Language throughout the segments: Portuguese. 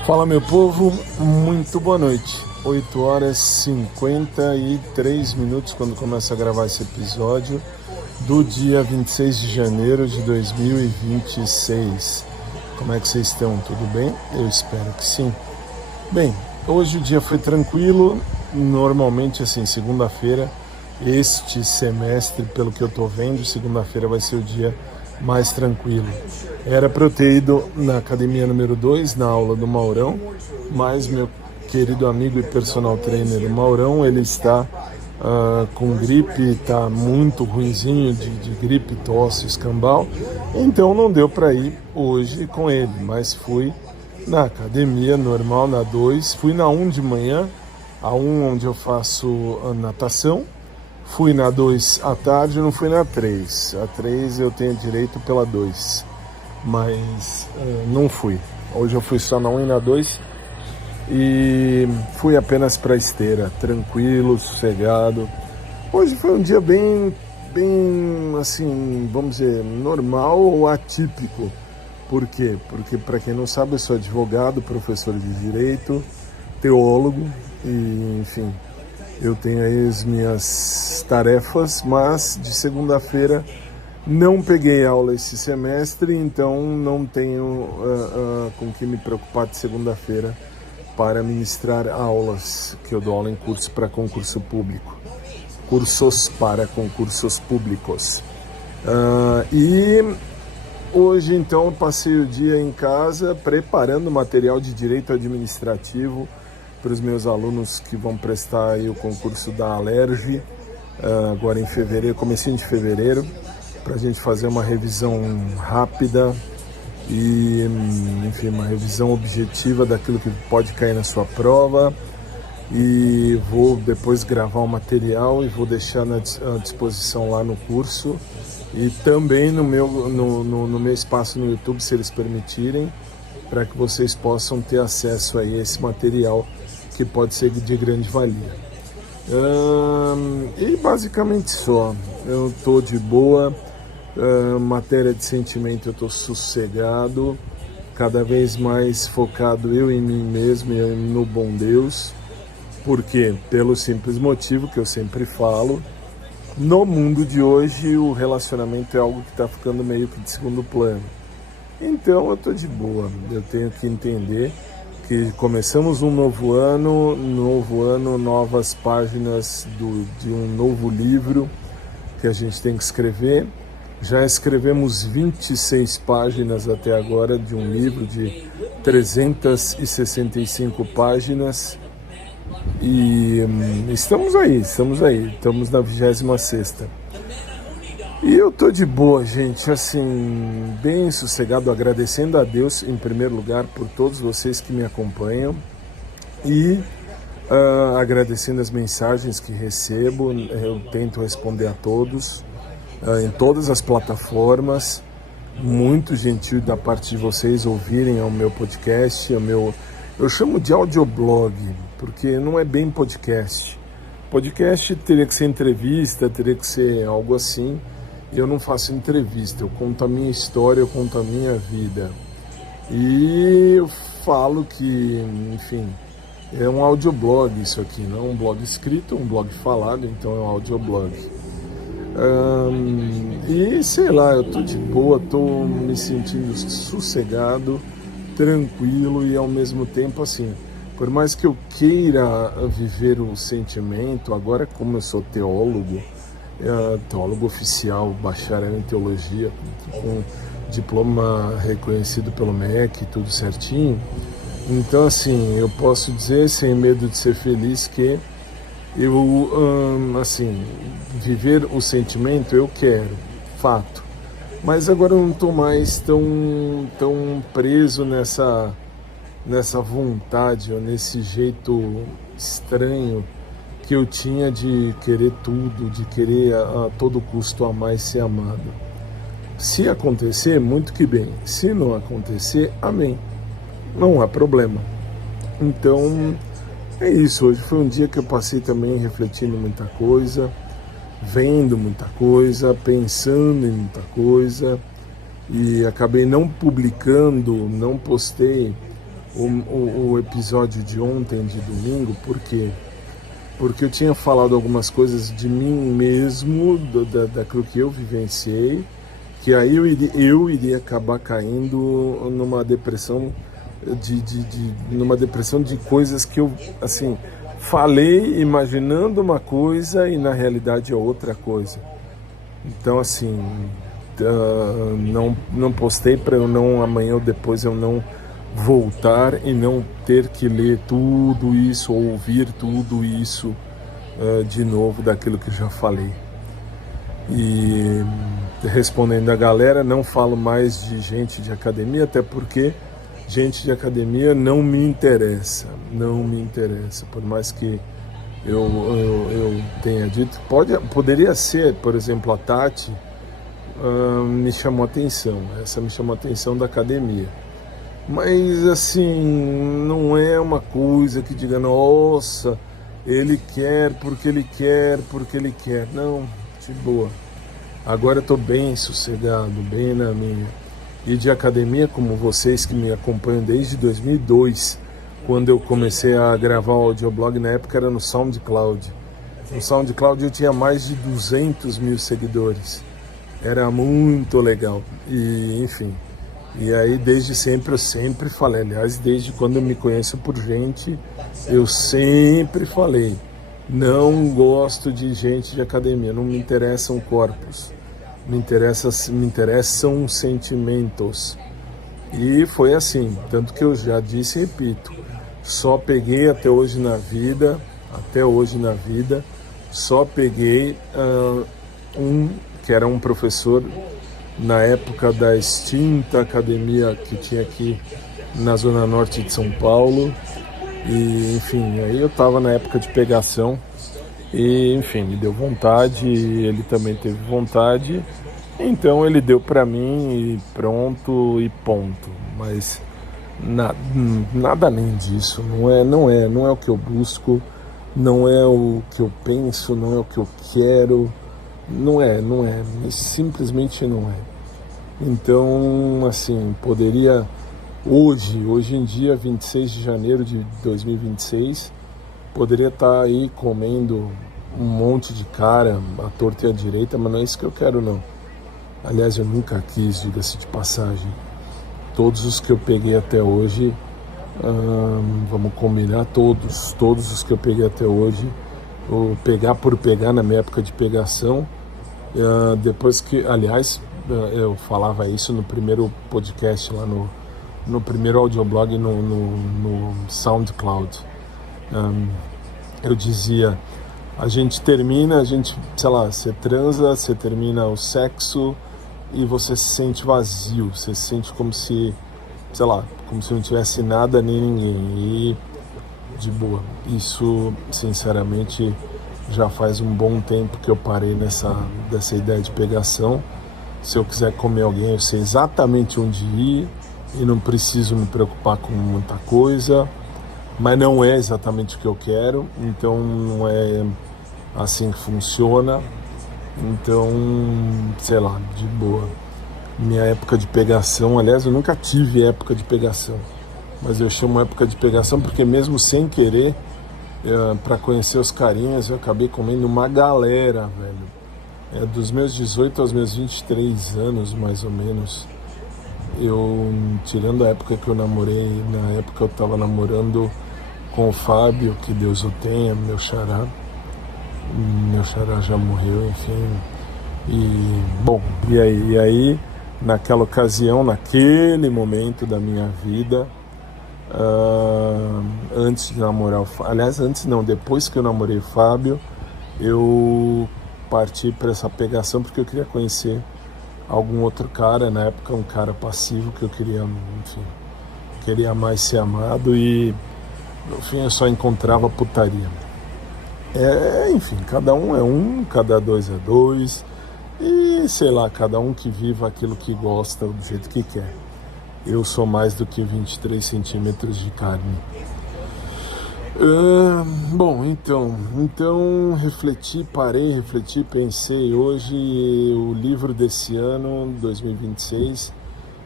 Fala, meu povo, muito boa noite. 8 horas e 53 minutos quando começa a gravar esse episódio do dia 26 de janeiro de 2026. Como é que vocês estão? Tudo bem? Eu espero que sim. Bem, hoje o dia foi tranquilo. Normalmente, assim, segunda-feira, este semestre, pelo que eu tô vendo, segunda-feira vai ser o dia mais tranquilo. Era para eu ter ido na academia número 2, na aula do Maurão, mas meu querido amigo e personal trainer, o Maurão, ele está com gripe, está muito ruinzinho de gripe, tosse, escambau, então não deu para ir hoje com ele, mas fui na academia normal, na 2, fui na 1 de manhã, a 1 onde eu faço natação, fui na 2 à tarde, não fui na 3. A 3 eu tenho direito pela 2, mas não fui. Hoje eu fui só na 1 e na 2 e fui apenas para a esteira, tranquilo, sossegado. Hoje foi um dia bem assim, vamos dizer, normal ou atípico. Por quê? Porque, para quem não sabe, eu sou advogado, professor de direito, teólogo e, enfim, eu tenho aí as minhas tarefas, mas de segunda-feira não peguei aula esse semestre, então não tenho com que me preocupar de segunda-feira para ministrar aulas, que eu dou aula em curso para concurso público. Cursos para concursos públicos. E hoje, então, eu passei o dia em casa preparando material de direito administrativo para os meus alunos que vão prestar aí o concurso da Alerj, agora em fevereiro, comecinho de fevereiro, para a gente fazer uma revisão rápida e, enfim, uma revisão objetiva daquilo que pode cair na sua prova. E vou depois gravar o material e vou deixar à disposição lá no curso e também no meu espaço no YouTube, se eles permitirem, para que vocês possam ter acesso a esse material que pode ser de grande valia. E basicamente só, eu estou de boa, matéria de sentimento eu estou sossegado, cada vez mais focado eu em mim mesmo e no bom Deus. Por quê? Pelo simples motivo que eu sempre falo, no mundo de hoje o relacionamento é algo que está ficando meio que de segundo plano. Então eu estou de boa, eu tenho que entender que começamos um novo ano, novas páginas de um novo livro que a gente tem que escrever. Já escrevemos 26 páginas até agora de um livro de 365 páginas e estamos na 26ª. E eu tô de boa, gente, assim, bem sossegado, agradecendo a Deus, em primeiro lugar, por todos vocês que me acompanham e agradecendo as mensagens que recebo. Eu tento responder a todos, em todas as plataformas. Muito gentil da parte de vocês ouvirem o meu podcast, eu chamo de audioblog, porque não é bem podcast. Podcast teria que ser entrevista, teria que ser algo assim. Eu não faço entrevista, eu conto a minha história, eu conto a minha vida. E eu falo que, enfim, é um audioblog isso aqui, não é um blog escrito, é um blog falado, então é um audioblog. E sei lá, eu tô de boa, tô me sentindo sossegado, tranquilo e ao mesmo tempo assim, por mais que eu queira viver o sentimento, agora como eu sou teólogo oficial, bacharel em teologia, com diploma reconhecido pelo MEC, tudo certinho. Então, assim, eu posso dizer, sem medo de ser feliz, que eu, assim, viver o sentimento eu quero, fato. Mas agora eu não estou mais tão preso nessa vontade ou nesse jeito estranho que eu tinha de querer tudo, de querer a todo custo amar e ser amado. Se acontecer, muito que bem. Se não acontecer, amém. Não há problema. Então, é isso. Hoje foi um dia que eu passei também refletindo muita coisa, vendo muita coisa, pensando em muita coisa, e acabei não publicando, não postei o episódio de ontem, de domingo, porque eu tinha falado algumas coisas de mim mesmo, daquilo que eu vivenciei, que aí eu iria acabar caindo numa depressão numa depressão de coisas que eu, assim, falei imaginando uma coisa e na realidade é outra coisa. Então, assim, não postei para eu não, amanhã ou depois eu não voltar e não ter que ler tudo isso ou ouvir tudo isso de novo daquilo que já falei. E respondendo a galera, não falo mais de gente de academia, até porque gente de academia não me interessa, por mais que eu tenha dito, poderia ser, por exemplo, a Tati me chamou a atenção, essa me chamou a atenção da academia, mas assim, não é uma coisa que diga, nossa, ele quer, não, de boa, agora eu tô bem sossegado, bem na minha. E de academia, como vocês que me acompanham desde 2002, quando eu comecei a gravar o audioblog, na época era no SoundCloud. No SoundCloud eu tinha mais de 200 mil seguidores. Era muito legal. E, enfim, e aí desde sempre eu sempre falei, aliás, desde quando eu me conheço por gente, eu sempre falei, não gosto de gente de academia, não me interessam corpos. Me interessam sentimentos. E foi assim, tanto que eu já disse e repito, só peguei até hoje na vida, só peguei que era um professor na época da extinta academia que tinha aqui na zona norte de São Paulo. E enfim, aí eu tava na época de pegação. E, enfim, me deu vontade, ele também teve vontade, então ele deu pra mim e pronto e ponto. Mas nada além disso, não é o que eu busco, não é o que eu penso, não é o que eu quero, não é, simplesmente não é. Então, assim, poderia hoje em dia, 26 de janeiro de 2026, poderia estar aí comendo um monte de cara, à torta e à direita, mas não é isso que eu quero, não. Aliás, eu nunca quis, diga-se de passagem. Todos os que eu peguei até hoje, vamos combinar, todos os que eu peguei até hoje, ou pegar por pegar na minha época de pegação, depois que, aliás, eu falava isso no primeiro podcast, lá no primeiro audioblog no SoundCloud. Eu dizia, a gente termina, sei lá, você transa, você termina o sexo e você se sente vazio, você se sente como se, sei lá, como se não tivesse nada nem ninguém. E de boa, isso sinceramente já faz um bom tempo que eu parei dessa ideia de pegação. Se eu quiser comer alguém, eu sei exatamente onde ir e não preciso me preocupar com muita coisa. Mas não é exatamente o que eu quero, então não é assim que funciona. Então, sei lá, de boa. Minha época de pegação, aliás, eu nunca tive época de pegação, mas eu chamo época de pegação porque mesmo sem querer, para conhecer os carinhas, eu acabei comendo uma galera, velho. Dos meus 18 aos meus 23 anos, mais ou menos, eu, tirando a época que eu namorei, na época eu tava namorando com o Fábio, que Deus o tenha, meu xará já morreu, enfim, e bom, e aí naquela ocasião, naquele momento da minha vida, antes de namorar depois que eu namorei o Fábio, eu parti para essa pegação porque eu queria conhecer algum outro cara, na época um cara passivo que eu queria, enfim, queria mais ser amado e no fim eu só encontrava putaria. Enfim, cada um é um, cada dois é dois e sei lá, cada um que viva aquilo que gosta do jeito que quer. Eu sou mais do que 23 centímetros de carne. Bom, então refleti, pensei hoje, o livro desse ano, 2026,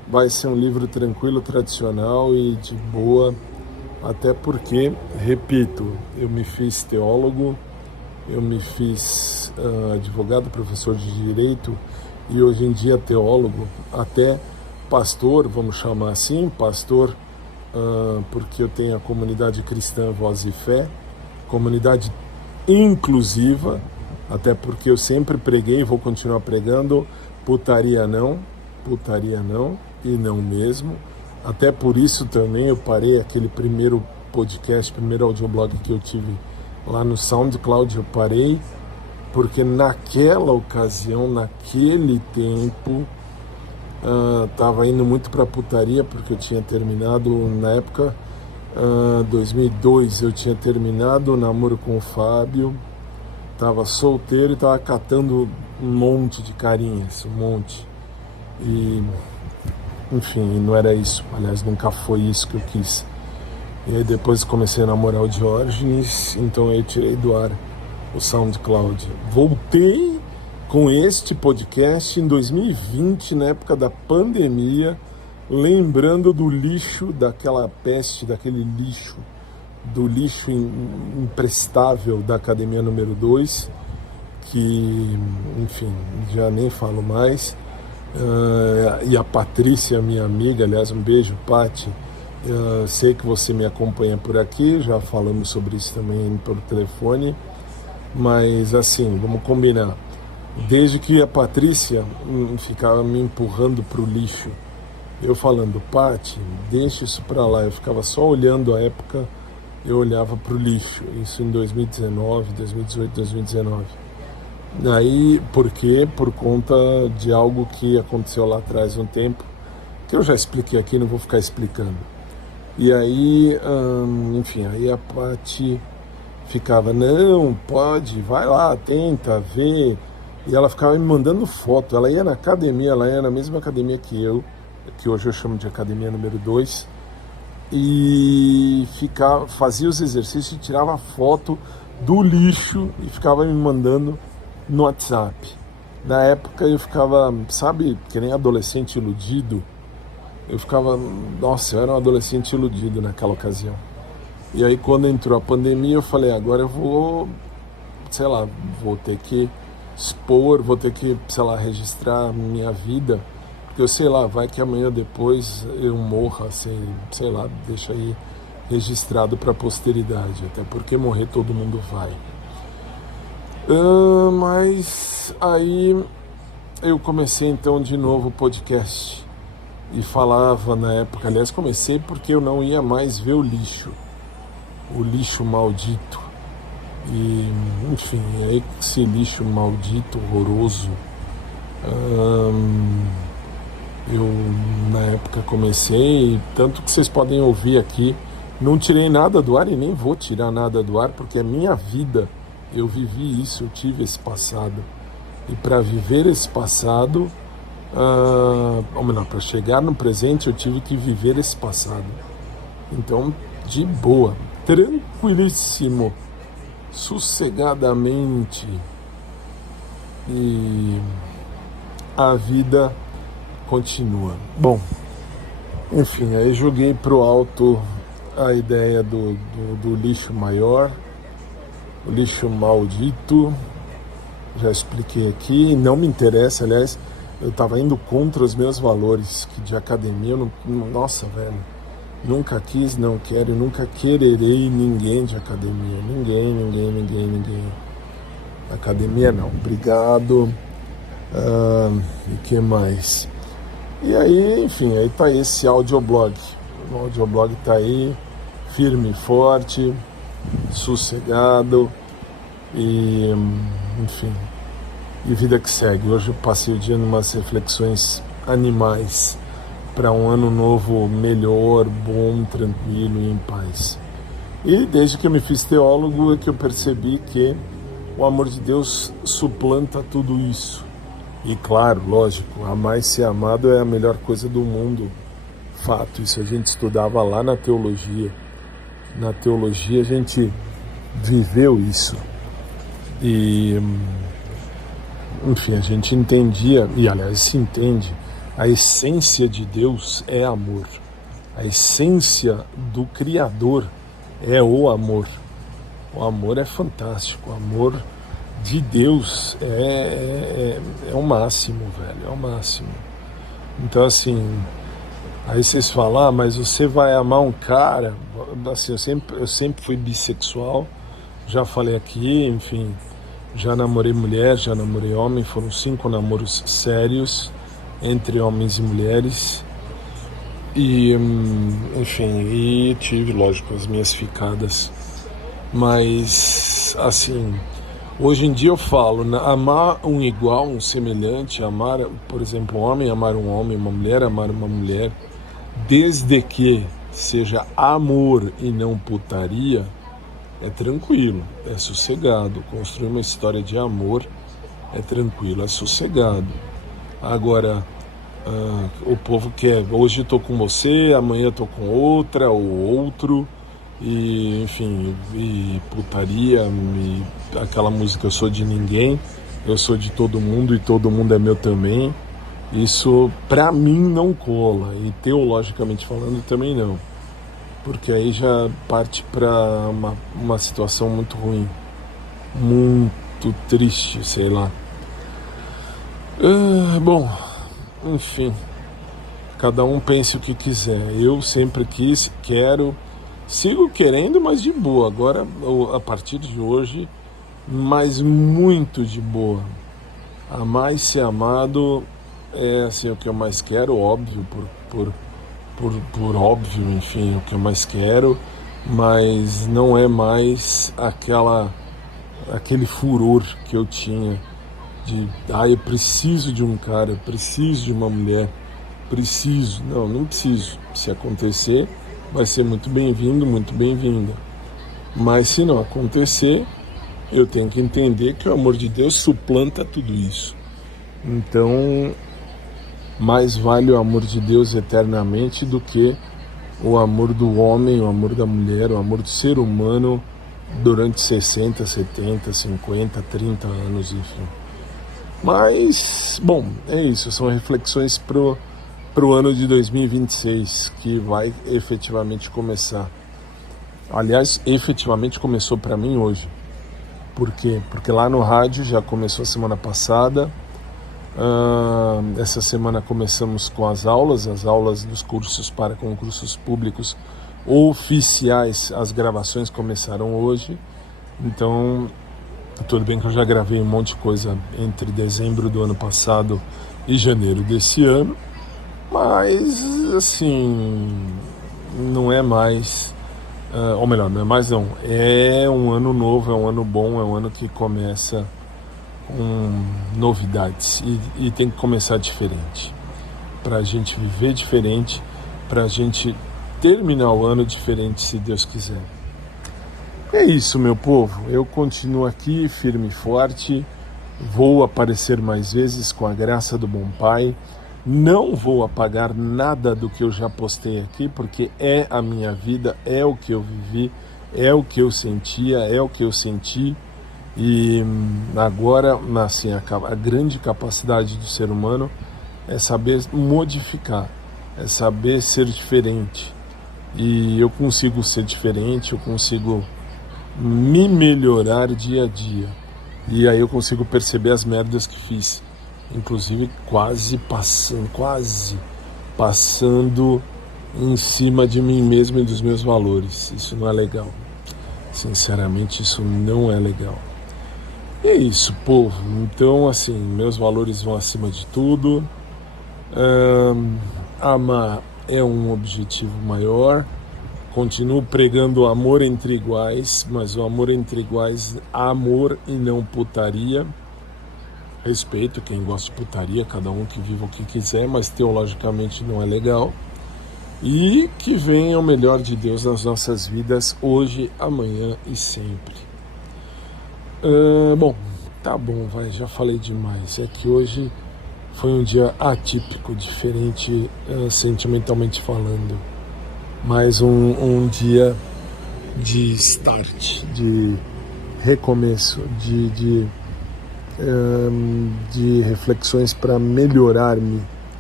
vai ser um livro tranquilo, tradicional e de boa, até porque, repito, eu me fiz teólogo, eu me fiz advogado, professor de direito e hoje em dia teólogo, até pastor, vamos chamar assim, pastor, porque eu tenho a comunidade cristã Voz e Fé, comunidade inclusiva, até porque eu sempre preguei e vou continuar pregando, putaria não e não mesmo. Até por isso também eu parei aquele primeiro podcast, primeiro audioblog que eu tive lá no SoundCloud, eu parei, porque naquela ocasião, naquele tempo, estava indo muito para putaria, porque eu tinha terminado, na época, 2002, eu tinha terminado o namoro com o Fábio, estava solteiro e estava catando um monte de carinhas, um monte. E, enfim, não era isso, aliás, nunca foi isso que eu quis. E aí depois comecei a namorar o Diógenes, então eu tirei do ar o SoundCloud. Voltei com este podcast em 2020, na época da pandemia, lembrando do lixo, daquela peste, daquele lixo, do lixo imprestável da Academia número 2, que, enfim, já nem falo mais. E a Patrícia, minha amiga, aliás, um beijo, Pati. Sei que você me acompanha por aqui, já falamos sobre isso também pelo telefone, mas assim, vamos combinar. Desde que a Patrícia ficava me empurrando para o lixo, eu falando, Pati, deixa isso para lá, eu ficava só olhando a época, eu olhava para o lixo, isso em 2019, 2018, 2019. Aí, por quê? Por conta de algo que aconteceu lá atrás um tempo, que eu já expliquei aqui, não vou ficar explicando. E aí, enfim, aí a Paty ficava, não, pode, vai lá, tenta, vê. E ela ficava me mandando foto, ela ia na academia, ela ia na mesma academia que eu, que hoje eu chamo de Academia número 2, e fazia os exercícios e tirava foto do lixo e ficava me mandando no WhatsApp. Na época eu ficava, sabe, que nem adolescente iludido. Eu ficava, nossa, eu era um adolescente iludido naquela ocasião. E aí quando entrou a pandemia eu falei, agora eu vou, sei lá, vou ter que expor, vou ter que, sei lá, registrar minha vida. Porque eu sei lá, vai que amanhã depois eu morra, assim, sei lá, deixa aí registrado para a posteridade. Até porque morrer todo mundo vai. Mas aí eu comecei então de novo o podcast e falava na época, aliás comecei porque eu não ia mais ver o lixo maldito, e enfim, aí esse lixo maldito, horroroso, eu na época comecei, tanto que vocês podem ouvir aqui, não tirei nada do ar e nem vou tirar nada do ar, porque é minha vida. Eu vivi isso, eu tive esse passado. E para viver esse passado, ou melhor, para chegar no presente, eu tive que viver esse passado. Então, de boa, tranquilíssimo, sossegadamente. E a vida continua. Bom, enfim, aí joguei pro alto a ideia do lixo maior, o lixo maldito, já expliquei aqui, não me interessa, aliás, eu estava indo contra os meus valores que de academia, eu não, nossa, velho, nunca quis, não quero, nunca quererei ninguém de academia, ninguém, academia não, obrigado, e que mais? E aí, enfim, aí tá esse audioblog, o audioblog tá aí, firme e forte, sossegado e, enfim, e vida que segue. Hoje eu passei o dia em umas reflexões animais para um ano novo melhor, bom, tranquilo e em paz. E desde que eu me fiz teólogo é que eu percebi que o amor de Deus suplanta tudo isso. E claro, lógico, amar e ser amado é a melhor coisa do mundo. Fato, isso a gente estudava lá na teologia. Na teologia a gente viveu isso. E, enfim, a gente entendia, e aliás se entende, A essência de Deus é amor. A essência do Criador é o amor. O amor é fantástico. O amor de Deus é o máximo, velho. É o máximo. Então, assim, aí vocês falam, mas você vai amar um cara... Assim, eu sempre fui bissexual, já falei aqui, enfim, já namorei mulher, já namorei homem, foram 5 namoros sérios entre homens e mulheres. E, enfim, e tive, lógico, as minhas ficadas. Mas, assim, hoje em dia eu falo, amar um igual, um semelhante, amar, por exemplo, um homem amar um homem, uma mulher amar uma mulher, desde que seja amor e não putaria, é tranquilo, é sossegado. Construir uma história de amor é tranquilo, é sossegado. Agora, o povo quer, hoje eu tô com você, amanhã eu tô com outra ou outro, e enfim, e putaria, aquela música Eu Sou de Ninguém, eu sou de todo mundo e todo mundo é meu também. Isso pra mim não cola, e teologicamente falando também não, porque aí já parte pra uma situação muito ruim, muito triste, sei lá. Bom, enfim, cada um pense o que quiser. Eu sempre quis, quero, sigo querendo, mas de boa. Agora, a partir de hoje, mas muito de boa. Amar e ser amado é assim, o que eu mais quero, óbvio, por óbvio, enfim, o que eu mais quero, mas não é mais aquele furor que eu tinha de, eu preciso de um cara, eu preciso de uma mulher, preciso. Não preciso. Se acontecer, vai ser muito bem-vindo, muito bem-vinda. Mas se não acontecer, eu tenho que entender que o amor de Deus suplanta tudo isso. Então, mais vale o amor de Deus eternamente do que o amor do homem, o amor da mulher, o amor do ser humano durante 60, 70, 50, 30 anos, enfim. Mas, bom, é isso, são reflexões pro ano de 2026, que vai efetivamente começar. Aliás, efetivamente começou para mim hoje. Por quê? Porque lá no rádio já começou a semana passada. Essa semana começamos com as aulas dos cursos para concursos públicos oficiais. As gravações começaram hoje. Então, tudo bem que eu já gravei um monte de coisa entre dezembro do ano passado e janeiro desse ano, mas assim, não é mais, ou melhor, não é mais não, é um ano novo, é um ano bom, é um ano que começa com novidades e tem que começar diferente, para a gente viver diferente, para a gente terminar o ano diferente, se Deus quiser. É isso, meu povo, eu continuo aqui firme e forte, vou aparecer mais vezes com a graça do bom Pai, não vou apagar nada do que eu já postei aqui, porque é a minha vida, é o que eu vivi, é o que eu sentia, é o que eu senti, e agora, assim, a grande capacidade do ser humano é saber modificar, é saber ser diferente, e eu consigo ser diferente, eu consigo me melhorar dia a dia, e aí eu consigo perceber as merdas que fiz, inclusive quase passando em cima de mim mesmo e dos meus valores. Isso não é legal, sinceramente isso não é legal. E é isso, povo, então assim, meus valores vão acima de tudo. Amar é um objetivo maior. Continuo pregando o amor entre iguais, mas o amor entre iguais, amor e não putaria. Respeito quem gosta de putaria, cada um que viva o que quiser, mas teologicamente não é legal. E que venha o melhor de Deus nas nossas vidas, hoje, amanhã e sempre. Bom, tá bom, já falei demais. É que hoje foi um dia atípico, diferente, sentimentalmente falando. Mais um dia de start, de recomeço, de reflexões para melhorar-me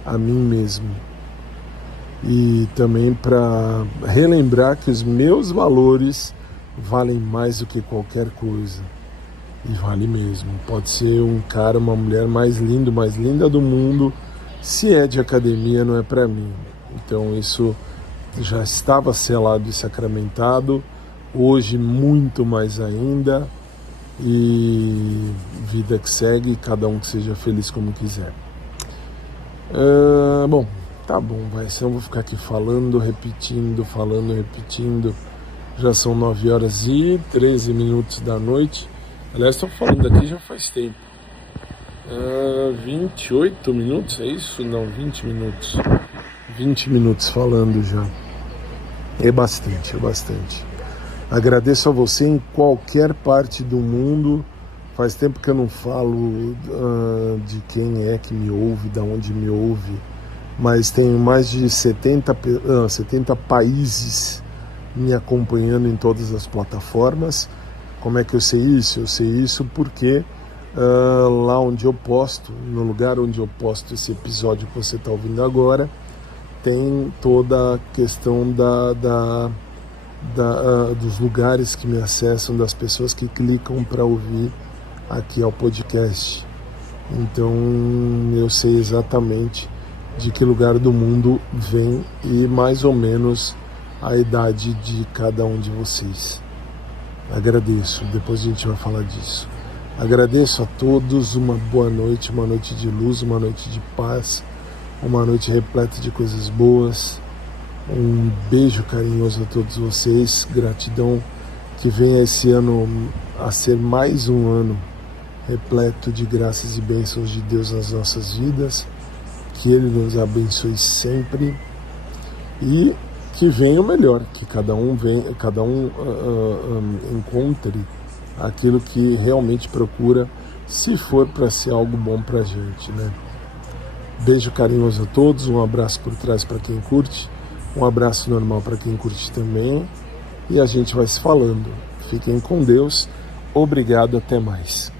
a mim mesmo. E também para relembrar que os meus valores valem mais do que qualquer coisa. E vale mesmo. Pode ser um cara, uma mulher mais lindo, mais linda do mundo. Se é de academia, não é para mim. Então isso já estava selado e sacramentado. Hoje muito mais ainda. E vida que segue, cada um que seja feliz como quiser. Bom, tá bom, vai. Senão eu vou ficar aqui falando, repetindo. Já são 9h13 da noite. Aliás, estou falando aqui já faz tempo. 28 minutos, é isso? Não, 20 minutos. 20 minutos falando já. É bastante. Agradeço a você em qualquer parte do mundo. Faz tempo que eu não falo de quem é que me ouve, de onde me ouve. Mas tenho mais de 70 países me acompanhando em todas as plataformas. Como é que eu sei isso? Eu sei isso porque lá onde eu posto, no lugar onde eu posto esse episódio que você está ouvindo agora, tem toda a questão dos lugares que me acessam, das pessoas que clicam para ouvir aqui ao podcast. Então eu sei exatamente de que lugar do mundo vem e mais ou menos a idade de cada um de vocês. Agradeço, depois a gente vai falar disso. Agradeço a todos, uma boa noite, uma noite de luz, uma noite de paz, uma noite repleta de coisas boas. Um beijo carinhoso a todos vocês, gratidão, que venha esse ano a ser mais um ano repleto de graças e bênçãos de Deus nas nossas vidas, que Ele nos abençoe sempre e que venha o melhor, que cada um encontre aquilo que realmente procura, se for para ser algo bom para a gente, né? Beijo carinhoso a todos, um abraço por trás para quem curte, um abraço normal para quem curte também, e a gente vai se falando. Fiquem com Deus, obrigado, até mais.